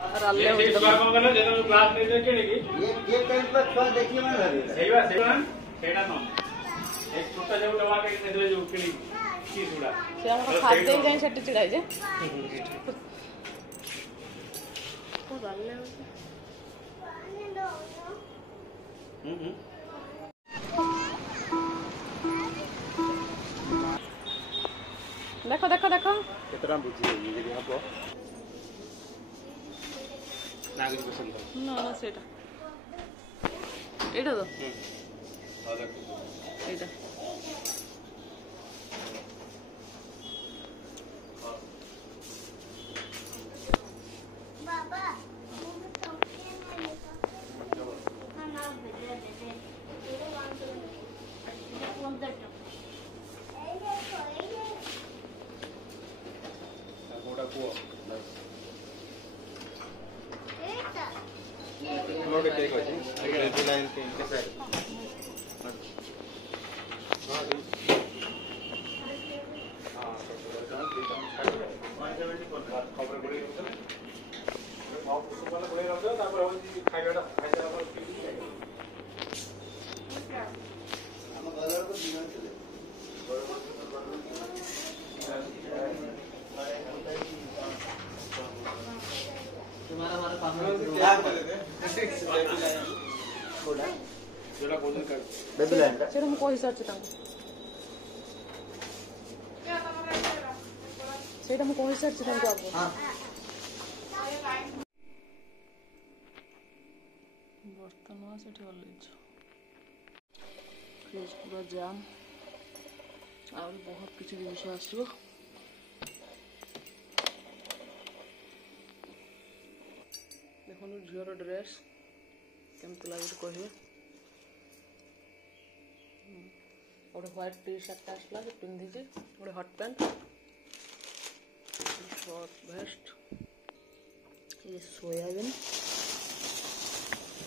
राले हो छुआ को गलो जे तो क्लास ले के कि ये पेंट पर छुआ देखिए मन लगे सही बात सेटा न एक छोटा जो डवा के ने जो किली की सुडा से हम खाते जाई सेट चिड़ाई जे को राले हो देखो देखो देखो केतरा बुझी ये जे हबो नागरिक पसंद ना ना सेटा एटा तो हां देखो एटा बाबा मोटे केक अछि रेड लाइन के साइड हां खबर पड़ी बहुत वाला पड़े रहता तापर होई खाइबाटा खाइला पर हम घर को जीवन चले तुम्हारा हमारा पास क्या चले थे कोडा जोड़ा कोजन कर बेबी लाइन का से हम कोई सर्च तांको सेटा हम कोई सर्च तांको आपको हां बर्तन से फ्रिज पूरा जाम और बहुत किसी जिनस आसो देखो झीर ड्रेस केमती लगे कहे गोटे व्हाइट टी शर्ट आसला पिंधि गोटे हट पैंट शॉर्ट वेस्ट ये सोयाबीन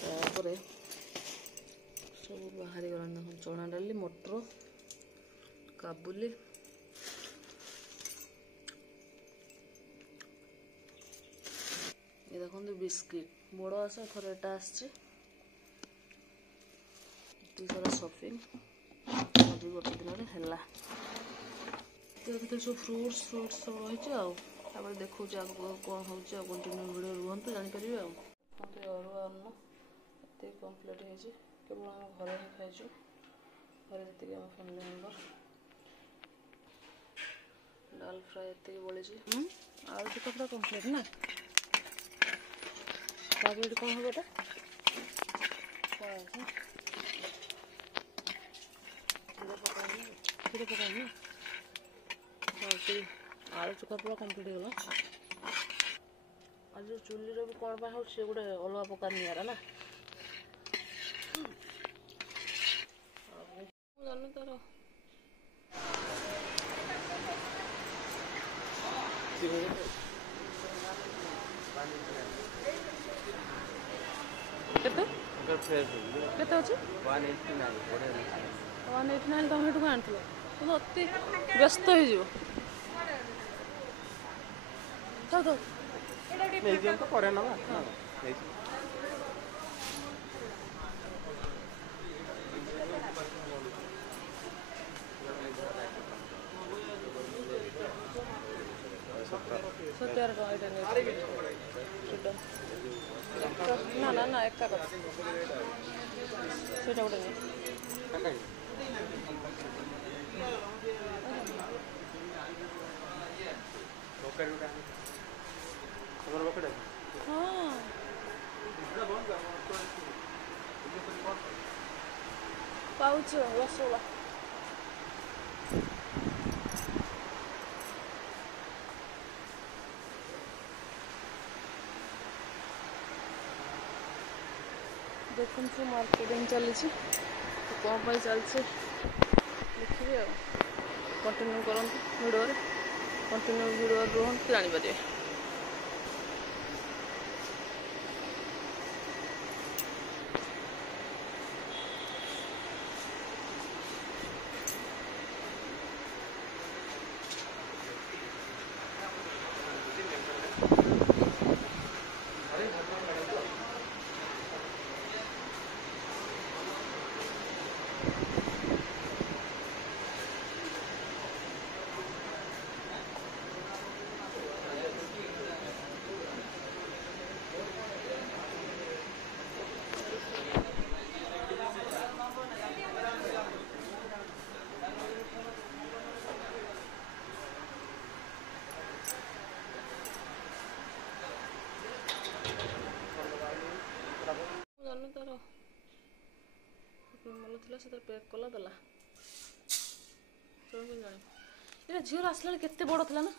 तापर सब बाहरी गला देख चना डाली मटर काबुली ये देखो बिस्किट बड़ आस थर एटा सारा शॉपिंग अभी गोटे दिन है सब फ्रुट्स सब रही देखो कौन हो कंटिन्यू वीडियो रुहतु जापर अरुआ अन्न ये कम्प्लीट हो केवल आम घर ही खाइचु घर जी आम फैमिली मेम्बर दाल फ्राए ये बड़ी आलू टिका पूरा कम्प्लीट ना ताकि कौन हम बेटा क्षीर पकानी आलू चुका पूरा कम्प्लीट होगा आज जो चुली भी कौन पाए हो गोटे अलग प्रकार निरा ना जान तार केते अच्छे 189 तुम हेटू आन तो अति व्यस्त हो तो करे ना ना ना ना एक सेटा गोटे हाँ पाउच रसगोला देखते मार्केटिंग चली कौन पर चलছে देखिए कंटिन्यू करते वीडियो कंटिन्यू वीडियो रुहतु जापर नथिला से पैक कला देला तो जानी ये झीर आसला केते बड़ थला ना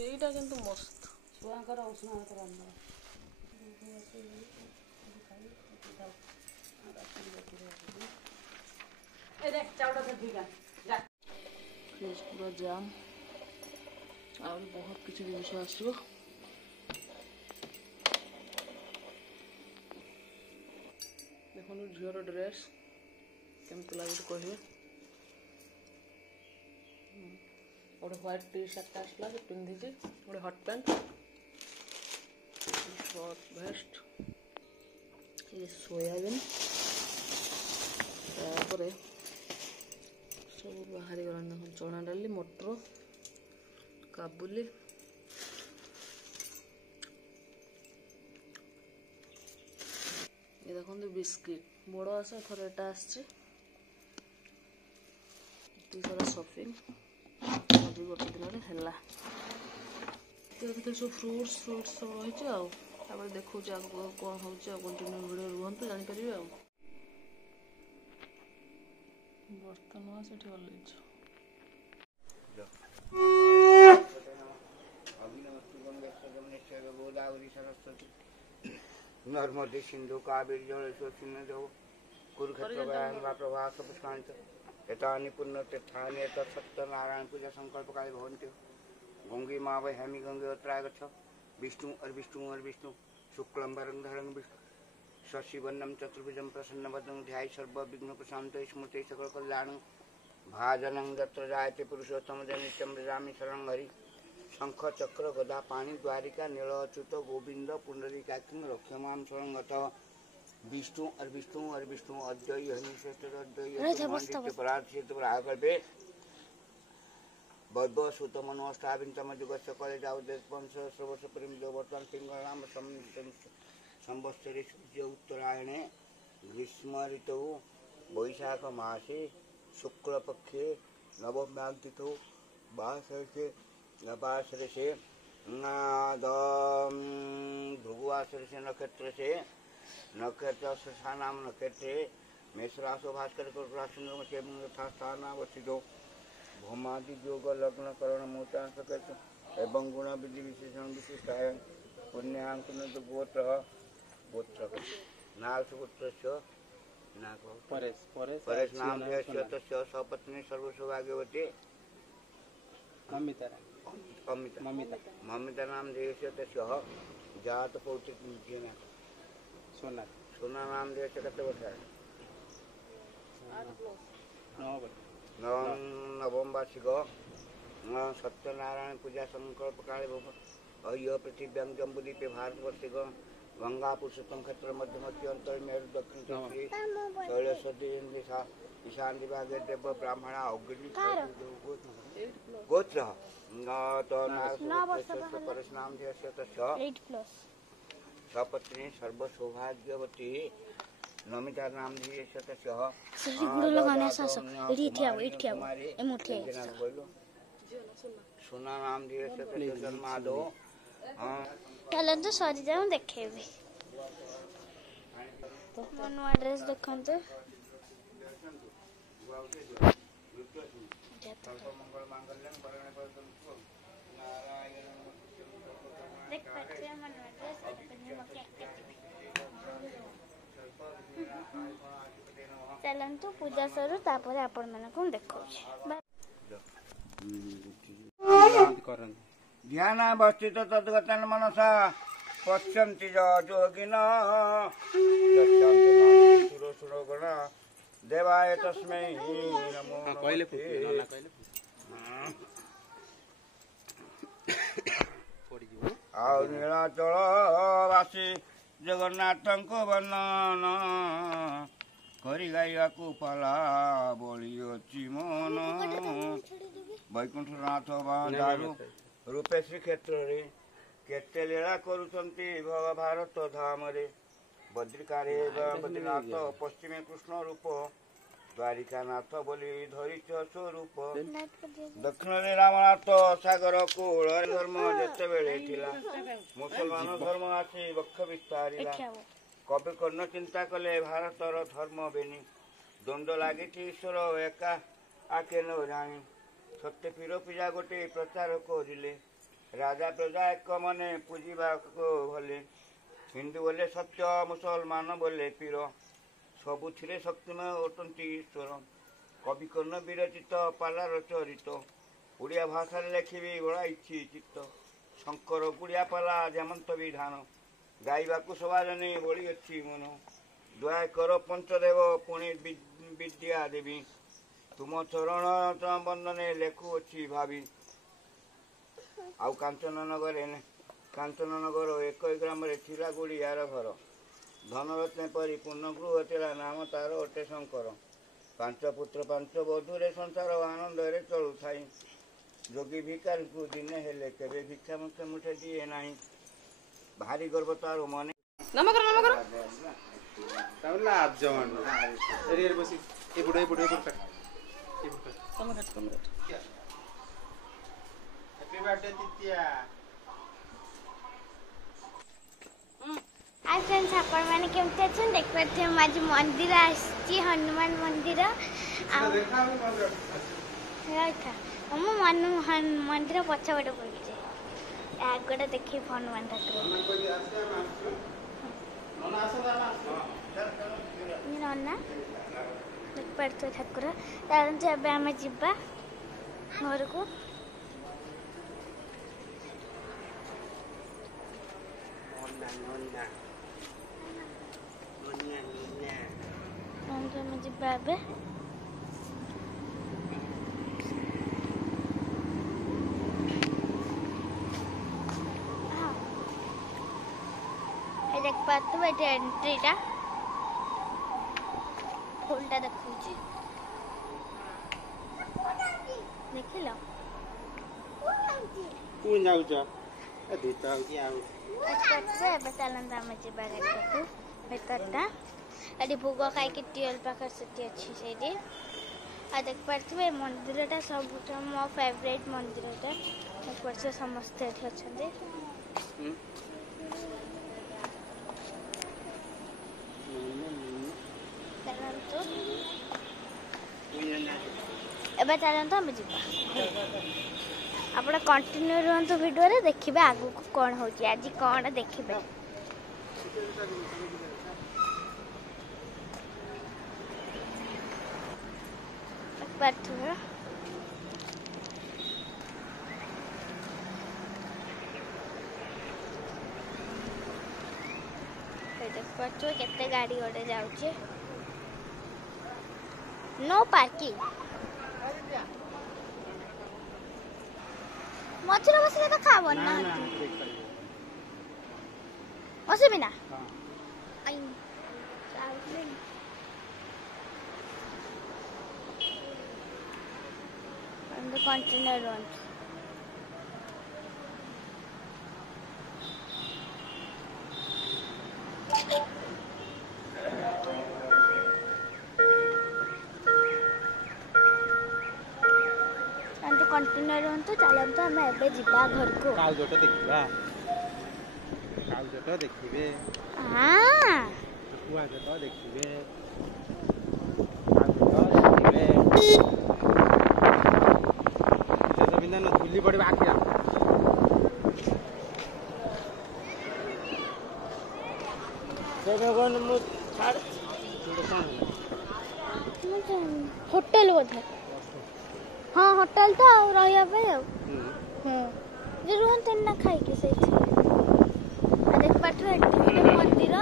एटा किंतु मस्त छुआंकर उष्ण होकर ए देख चावड़ा से ठीक है फ्रिज पूरा जाम और बहुत किसी जिनिस आसो देखो झीर ड्रेस केमती लगे कहे गोटे व्हाइट टी शर्ट आसला पिंधि गोटे हट पैंट शॉर्ट वेस्ट ये सोयाबीन तापर सब बाहरी गला देख चना डाली मटर काबुली ये देखो बिस्किट बड़ आस थर एटा आसची सारा शॉपिंग अभी गोटे दिन है सब फ्रुट्स सब रही देखो कौन हो कंटिन्यू वीडियो रुहतु जापर बर्तन से नर्मदे सिंधु कावेरी जलेश्वर देव कुरुक्षेत्र प्रभा पुष्पांत यथानि पुण्यतीर्थानि सत्यनारायण पूजा संकल्प काले भवन्ति गंगे माँ वै हेमी गंगे अत्राय गच्छ विष्णु और विष्णु शुक्लम वरंधरं विष्णु शशिवर्णं चतुर्भुजं प्रसन्नवदनं ध्याय सर्वविघ्न प्रशान्तं स्मृते सकल कल्याणं भाजनं यत्र जायते पुरुषोत्तम नित्यं व्रजामि शरणं हरि शंख चक्र गदा पाणि द्वारिका नीलच्युत गोविंद पुंडरीकाक्षं रक्षमां शरणं गतः विष्णु और विष्णु अद्वय हनि श्रेष्ठ पराकल्पे वैभव सुत मनोष्टाविंतम जुगस्य कले जावदेश सर्वस्व परिमितो वर्तमान पिंगलाम संवत्सरे सूर्य उत्तरायणे ग्रीष्म ऋतौ वैशाख मासे शुक्लपक्षे नवम्यां तिथौ वासरे से भृगुवासरे से नक्षत्र से नक्षत्र नाम नक्षत्रे मेषराशो भास्कर यथास्थानावस्थितो भौमादि योग लग्न करण मुहूर्तांश एवं गुण विधि विशेषण विशिष्टाय पुण्याङ्कुन गोत्र नागपुत्र परेश नाम तस्य सपत्नी सर्वसौभाग्यवती ममिता नाम देवस्य तस्य जात पौत्रिक सोना नाम देवस्य कते वर्ष नवम वार्षिक सत्यनारायण पूजा संकल्प काले अह्य पृथिव्यां जम्बुदीपे भारतवर्षिक गंगा पुरुषोत्तम क्षेत्र मध्यमती अंतर मेरु दक्षिण शैलसदी दिशा ईशान विभागे देव ब्राह्मण अग्नि गोत्र परेश नाम देवस्य तस्य सपत्नी सर्वसौभाग्यवती नमिता नाम देवस्य तस्य सोना नाम देवस्य तस्य जन्मादो चलते सरी जाऊँ देखेबी मो नुआ ड्रेस देखते चलतु पूजा सरू तापर आपण मानक देखा ध्यानावस्थित तद्गतन मनसा पश्यन्ति योगिन सुरगण देवाय तस्मै नमो ଆଉ ନୀଳାଚଳ ବାସୀ ଜଗନ୍ନାଥଙ୍କ ବର୍ଣ୍ଣନ କରି ଗାଇବାକୁ ପାଲା ବଳି ଅଛି ମନ ବୈକୁଣ୍ଠନାଥ ଦାରୁ ରୂପେ ଶ୍ରୀକ୍ଷେତ୍ରରେ କେତେ ଲୀଳା କରୁଛନ୍ତି ଭାରତ ଧାମରେ ବଦ୍ରିକାରେ ବଦ୍ରିନାଥ ପଶ୍ଚିମେ କୃଷ୍ଣ ରୂପ द्वारिकानाथ बोली धरिच स्वरूप दक्षिण रामनाथ सागर कूल धर्म जितेबले मुसलमान धर्म आसी बक्ष विस्तारिला कवि कर्ण चिंता कले भारतर धर्म बेनी द्वंद लगी ईश्वर एका आके न जानी सत्य पीर पूजा गोटे प्रचार करिले राजा प्रजा एक मने पूजिबा को भले हिंदू बोले सत्य मुसलमान बोले पीर सबुथिरे शक्तिमय अटंती ईश्वर कवि कर्ण विरचित पालार चरित ओडिया भाषा लेखिबी बड़ाई चित्त शंकर गुड़िया पाला जेमंत विधान गाइबाकू सवाजने बड़ी अच्छी मन दया कर पंचदेव पुणी विद्या देवी तुम चरण बंदने लेखु अच्छी भावी आउ कांचननगर एक ग्राम थिला गुड़ियार घर धनरत्न परी पूर्णगृह थिला नाम तार अटे शंकर पांच पुत्र पांच बधुरे संसार आनंद चलु थाई जोगी भिकारी को दिने हेले केबे भिक्षा मुठे मुठे दिए नाही भारी गर्व तार मने नमकर आज बसी हैप्पी बर्थडे तितिया हाय फ्रेंड्स आपण माने केमते अछन देख पाथे आज मंदिर आछि हनुमान मंदिर हम मंदिर पछपटे पड़े आगटे देखी हनुमान ठाकुर नन्ना देख पाथे ठाकुर तारंत एबे हमें जिबा घर को हमें जिबा एबे देख पाते बेटे एंट्रीटा फुलटा देखुची देखिलो कौन जाउछ ए भीतर की आउ अच्छा बतालंदा में जिबा देखु भीतरटा एडी भोग खाई के टियल पाखर सेठी अछि सेडी आ देख पाते मंदिरटा सबटा मो फेवरेट मंदिरटा देख पाते समस्त एठी अछंदे एबे चलते आम जा आप कंटिन्यू रुहतु वीडियो रे देखिए आगु कौन हो आज कौन देखिए देख पार्थ केते गाड़ी गोटे जाऊे नो पार्किंग मझे बसले तो खाब ना बसबी ना कंटेनर कंटिन्यू रुहतु चलतु आम एबे जिबा घर को काउजट देखिबा काउजट देखिबे हां कुआजट देखिबे काउजट देखिबे जमीन न धुली पड़े आखिया कोन मु छाड़ होटल बोधे हाँ होटल तो रहा रुहते ना खाई से देख पाठ मंदिर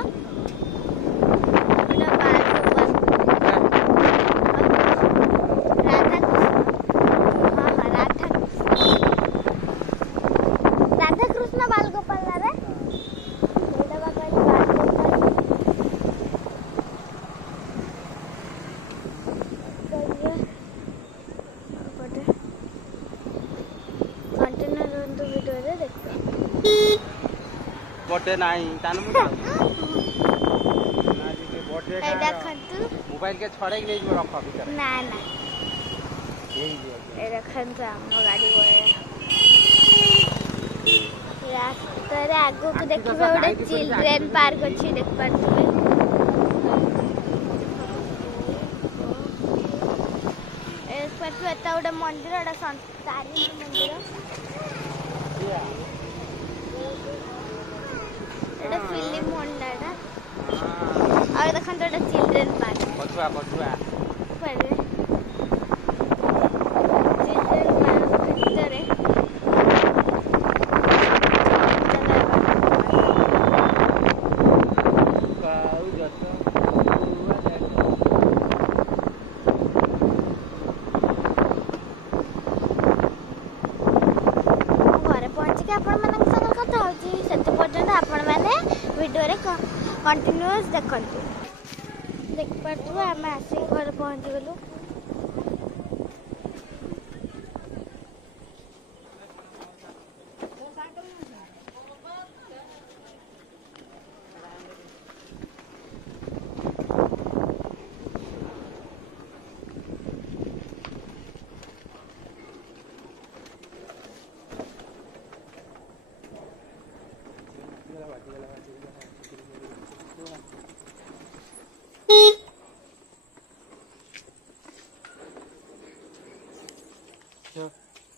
राधा कृष्ण बाल गोपाल बटे नाही तान मु आज के बट ए देखंतु मोबाइल के छड़े के नहीं रख भीतर ना ना यही ए देखंतु हम गाड़ी गए रास्ता रे आगो को देखिबे ओडे चिल्ड्रेन पार्क अछि देख पारथुबे ए पटु एता ओडे मंदिर ओडे संतारी मंदिर एडे फिल्म होंडाडा और देखंतु ओडे चिल्ड्रेन पार्क पछुआ परे कंटिन्यूअस देखंतु देख पारथु आम आसी घर पहुंच गलु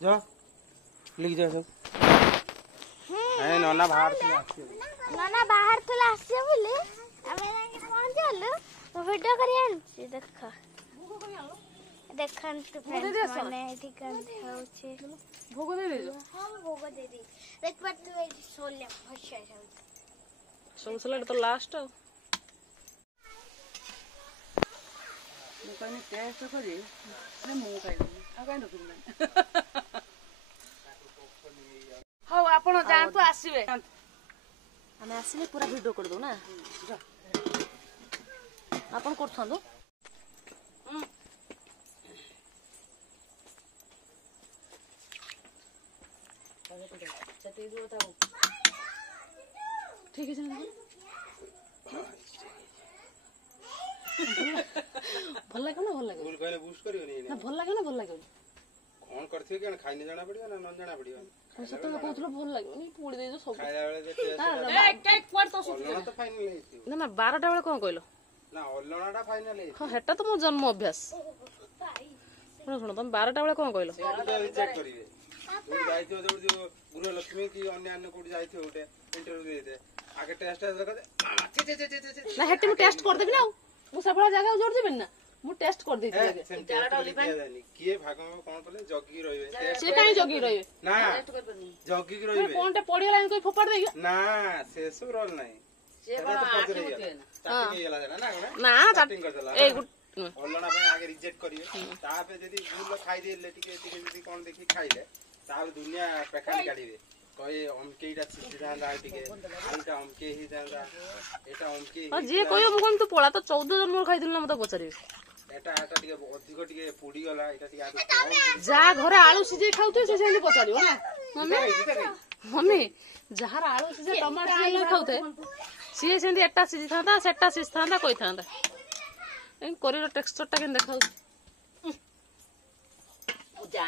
जा लिख जा सब ए नना बाहर से नाना बाहर तो आसे बोले हमें जाके पहुंच गलु तो वीडियो करी आनछि देखन तो फ्रेंड्स माने ठीक होछे भोग दे दे हां भोग दे दे देख पर तू सोले फसै समसला तो लास्ट मु कहनी टेस्ट करी ने मु खाइबी आ काई नथुला हां आपण जानतु आसीबे हमें आसीबे पूरा वीडियो कर दो ना आपण करथंदो ठीक है ना भल लगे ना भल लगे फूल कहले बूस्ट करियो ना भल लगे ना भल लगे कोन करथियो केन खाइने जाना पड़ियो ना न जाना पड़ियो सत कहथलो भल लगे नहीं पोड़ी दे सब खाइला बेले जे टेस्ट एक क्वाड तो अल्लणा तो फाइनल हेती ना ना 12टा बेले कोन कहलो ना अल्लणाटा फाइनल हेती हां हेटा तो मो जन्म अभ्यास सुनो सुनो तुम 12टा बेले कोन कहलो रिजेक्ट करिवे तू जाइथियो जो गुरु लक्ष्मी की अन्य अन्य कोड जाइथियो उठे इंटरव्यू देते आगे टेस्ट कर ना हेटी मु टेस्ट कर देबी ना मु सबला जगह जोड़ देबी ना मु टेस्ट कर देती आगे चाराटा ओलिफाइन किए भाग में कोन पले जगी रहिबे से काई जगी रहिबे ना जगी की रहिबे कोनटे पड़ी गला कोई फोपाड़ देगी ना से सब रोल नहीं से कोन आके होते ना स्टार्टिंग गेला ना स्टार्टिंग कर देला ए अल्लणा पे आगे रिजेक्ट करिवे तापे जदी गुल खाइ देले टिके जदी कोन देखि खाइले ताल दुनिया पेखान काढिबे कहे अमकेटा सिद्धांत टिके आलटा अमके ही दांदा एटा अमके हां जे कहियो मु कोन तू पळा तो 14 जन्म खाइदिल ना मते पचारिबे एटा टिके अधिक टिके पुडी गला एटा टिके आगे जा घरे आलू सिजे खाउते से सेंदी पचारिबो ना मम्मी जहार आलू सिजे टमाटर सिजे खाउते सी सेंदी एटा सिजी थांदा सेटा सिज थांदा कोइ थांदा इन कोरिर टेक्सचर टा केन देखाउ जा